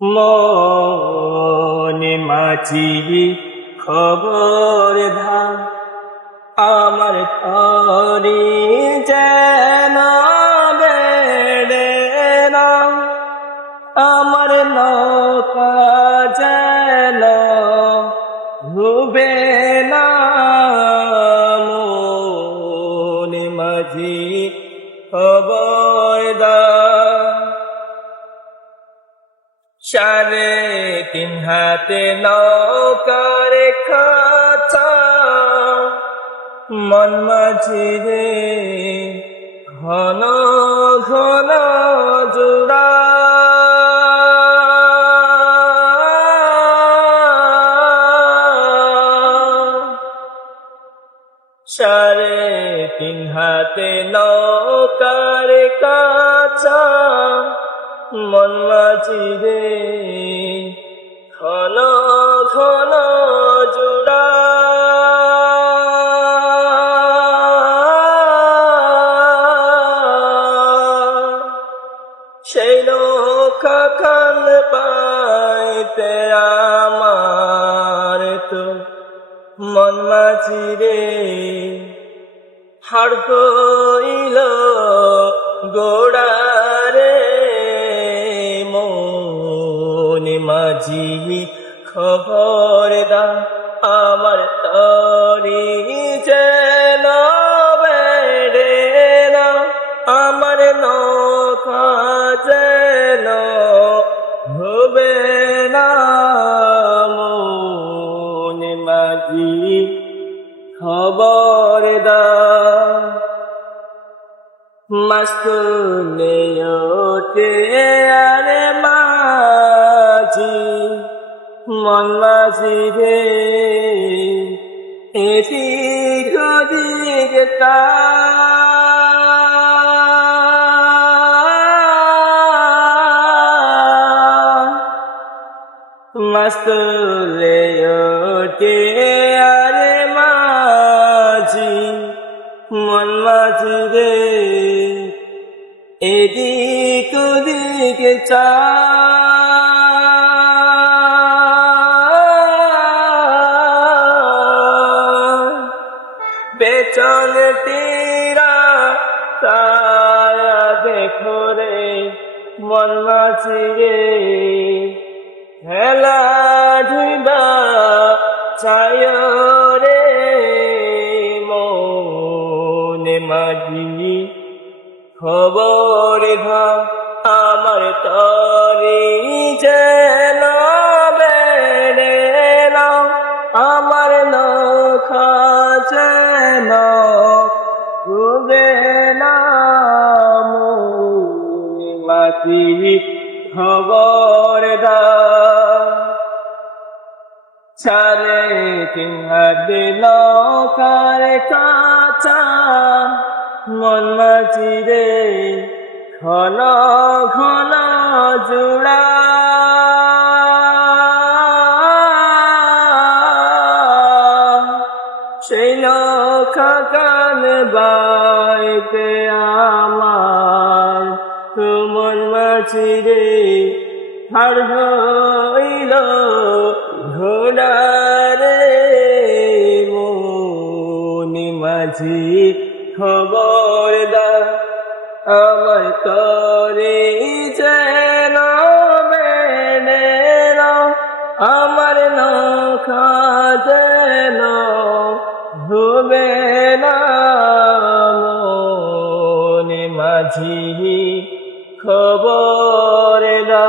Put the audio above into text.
মনে মাঝি খবর ধার আমার তরি যেন বেড়ে না, আমার নৌকা যেন ডুবে না। মনে মাঝি খবর দার, 3.5 হাতে নৌকার খাঁচা মন মাঝি রে ঘন ঘন জোড়া। সাড়ে 3 হাতে নৌকার কাছা মন মাঝি রে ঘন ঘন জোড়া। সেই নৌকা খান পাইতে আমার তো মন মাঝি রে হাড় হইল গোড়া রে। মনে মাঝি খবর দা আমার তরি যেন বেড়ে না, আমার নৌকা যেন ডুবে না। মনে মাঝি খবর দা মাস্তুলে ওঠে আরে মাঝি মন মাঝি রে এদিক ওদিক মাস্তুলে ওঠে আরে মাঝি মন মাঝি রে এদিক ওদিক পেছন তীরা তারা দেখো রে মন মাঝি রে হেলা ঢুইবা ছায় রে। মনে মাঝি খবর ধা আমার তরি যেন বেড়ে না, আমার নৌকা যেন ডুবে না। মনে মাঝি খবর দা 3.5 হাতে নৌকার কাছা মন মাঝি রে ঘন ঘন জোড়া। সেই নৌকা কান বাইতে আমার তো মন মাঝি রে হাড় হইল ঘোড়া রে। মনে মাঝি খবর দা আমার তরি যেন বেড়ে না, আমার নৌকা যেন ডুবে না। মনে মাঝি খবর দা।